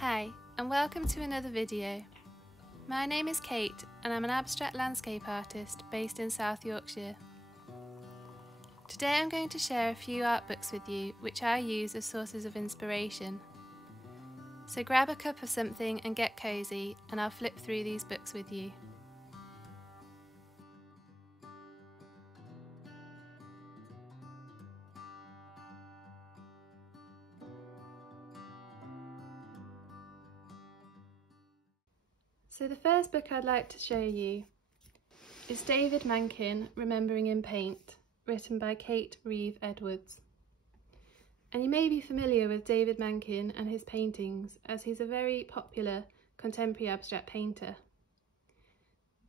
Hi, and welcome to another video. My name is Kate and I'm an abstract landscape artist based in South Yorkshire. Today I'm going to share a few art books with you which I use as sources of inspiration. So grab a cup of something and get cosy, and I'll flip through these books with you. So the first book I'd like to show you is David Mankin, Remembering in Paint, written by Kate Reeve-Edwards. And you may be familiar with David Mankin and his paintings, as he's a very popular contemporary abstract painter.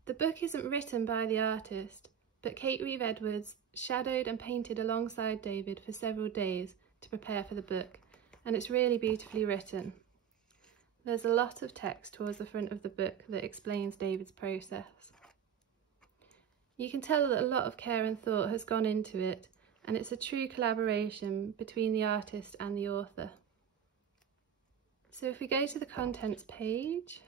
The book isn't written by the artist, but Kate Reeve-Edwards shadowed and painted alongside David for several days to prepare for the book, and it's really beautifully written. There's a lot of text towards the front of the book that explains David's process. You can tell that a lot of care and thought has gone into it, and it's a true collaboration between the artist and the author. So if we go to the contents page,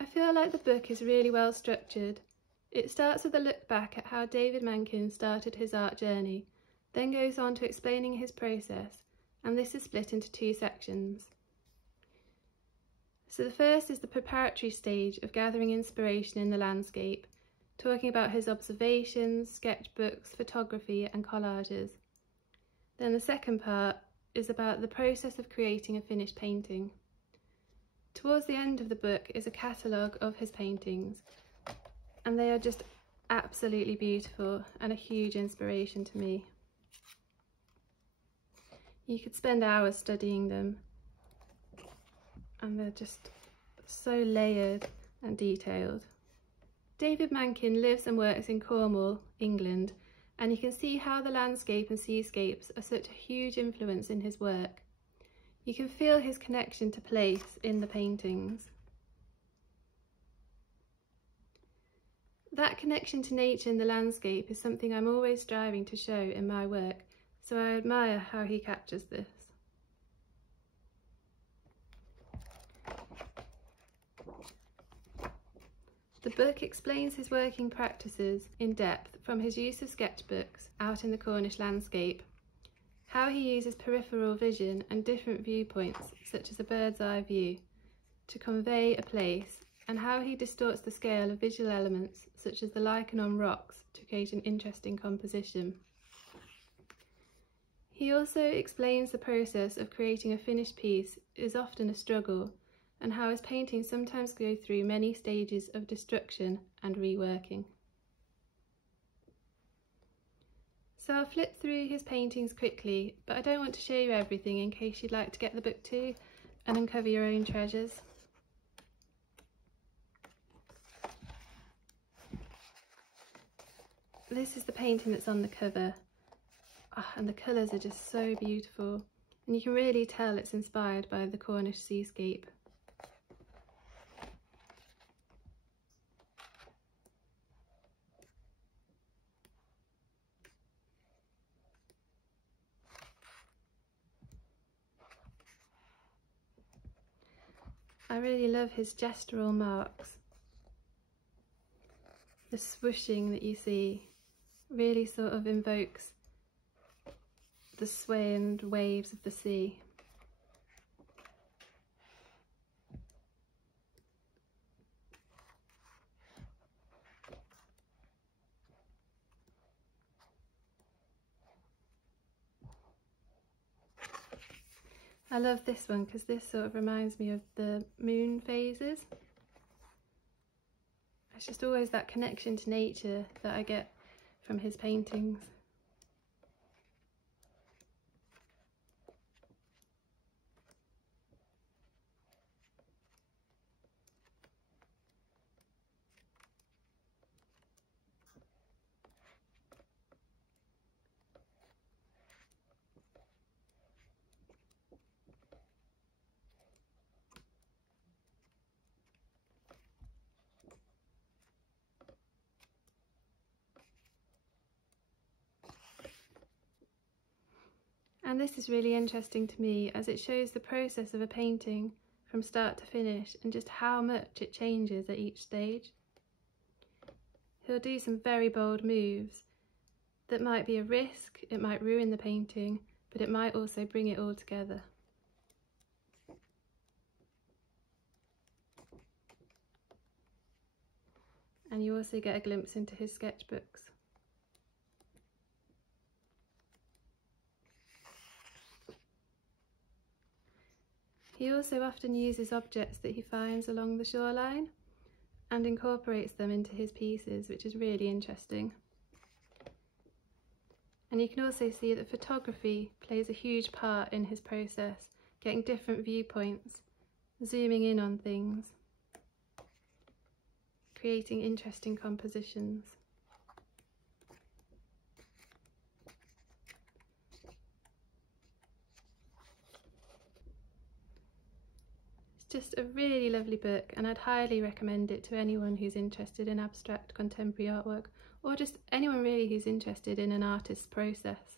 I feel like the book is really well structured. It starts with a look back at how David Mankin started his art journey, then goes on to explaining his process, and this is split into two sections. So the first is the preparatory stage of gathering inspiration in the landscape, talking about his observations, sketchbooks, photography and collages. Then the second part is about the process of creating a finished painting. Towards the end of the book is a catalogue of his paintings, and they are just absolutely beautiful and a huge inspiration to me. You could spend hours studying them, and they're just so layered and detailed. David Mankin lives and works in Cornwall, England, and you can see how the landscape and seascapes are such a huge influence in his work. You can feel his connection to place in the paintings. That connection to nature and the landscape is something I'm always striving to show in my work, so I admire how he captures this. The book explains his working practices in depth, from his use of sketchbooks out in the Cornish landscape, how he uses peripheral vision and different viewpoints, such as a bird's eye view, to convey a place, and how he distorts the scale of visual elements such as the lichen on rocks to create an interesting composition. He also explains the process of creating a finished piece is often a struggle, and how his paintings sometimes go through many stages of destruction and reworking. So I'll flip through his paintings quickly, but I don't want to show you everything in case you'd like to get the book too and uncover your own treasures. This is the painting that's on the cover, and the colours are just so beautiful, and you can really tell it's inspired by the Cornish seascape. I really love his gestural marks. The swooshing that you see really sort of invokes the swaying waves of the sea. I love this one because this sort of reminds me of the moon phases. It's just always that connection to nature that I get from his paintings. And this is really interesting to me as it shows the process of a painting from start to finish and just how much it changes at each stage. He'll do some very bold moves that might be a risk, it might ruin the painting, but it might also bring it all together. And you also get a glimpse into his sketchbooks. He also often uses objects that he finds along the shoreline and incorporates them into his pieces, which is really interesting. And you can also see that photography plays a huge part in his process, getting different viewpoints, zooming in on things, creating interesting compositions. Just a really lovely book, and I'd highly recommend it to anyone who's interested in abstract contemporary artwork, or just anyone really who's interested in an artist's process.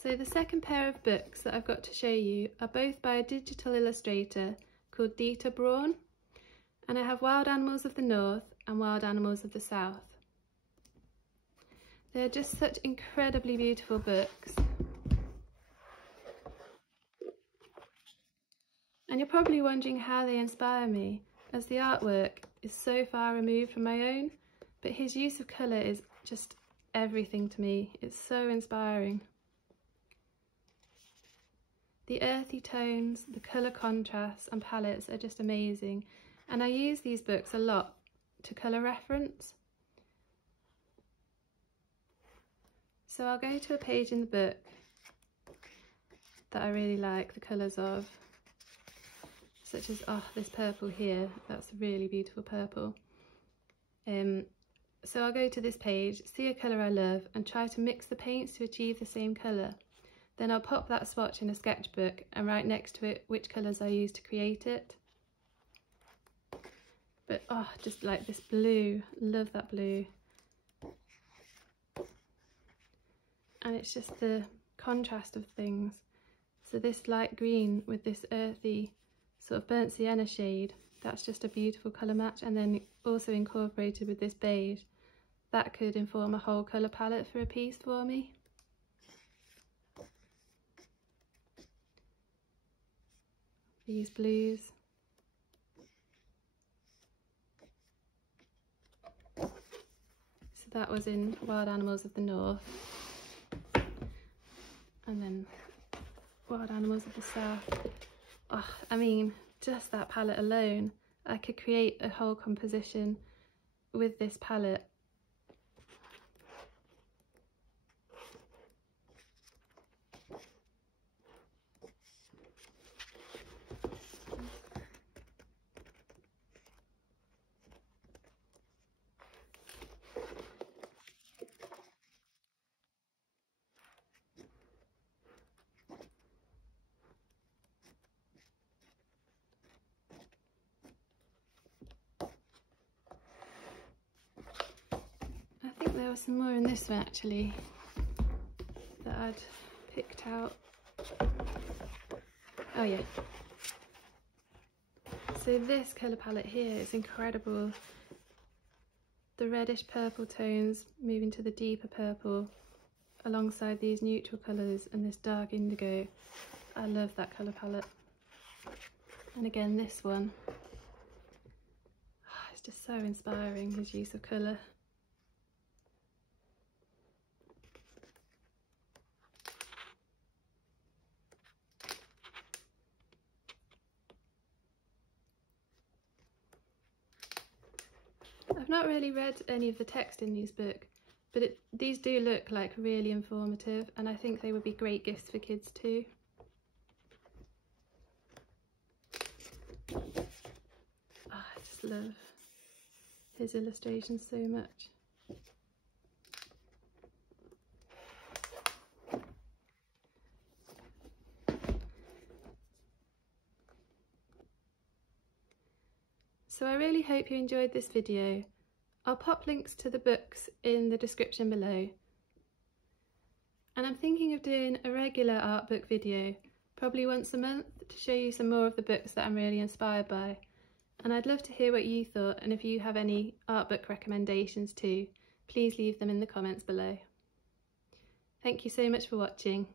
So the second pair of books that I've got to show you are both by a digital illustrator called Dieter Braun, and I have Wild Animals of the North and Wild Animals of the South. They're just such incredibly beautiful books. And you're probably wondering how they inspire me, as the artwork is so far removed from my own, but his use of colour is just everything to me. It's so inspiring. The earthy tones, the colour contrasts and palettes are just amazing, and I use these books a lot to colour reference. So I'll go to a page in the book that I really like the colours of, such as, oh, this purple here, that's a really beautiful purple. So I'll go to this page, see a colour I love and try to mix the paints to achieve the same colour. Then I'll pop that swatch in a sketchbook and write next to it which colours I use to create it. But oh, just like this blue, love that blue. And it's just the contrast of things. So this light green with this earthy sort of burnt sienna shade, that's just a beautiful colour match, and then also incorporated with this beige. That could inform a whole colour palette for a piece for me. These blues. So that was in Wild Animals of the North. And then Wild Animals of the South. Oh, I mean, just that palette alone, I could create a whole composition with this palette. There was some more in this one actually that I'd picked out. Oh yeah. So this colour palette here is incredible. The reddish purple tones moving to the deeper purple alongside these neutral colours and this dark indigo. I love that colour palette. And again this one. Oh, it's just so inspiring, his use of colour. I've not really read any of the text in these books, but these do look like really informative, and I think they would be great gifts for kids too. Oh, I just love his illustrations so much. So I really hope you enjoyed this video. I'll pop links to the books in the description below. And I'm thinking of doing a regular art book video, probably once a month, to show you some more of the books that I'm really inspired by. And I'd love to hear what you thought, and if you have any art book recommendations too, please leave them in the comments below. Thank you so much for watching.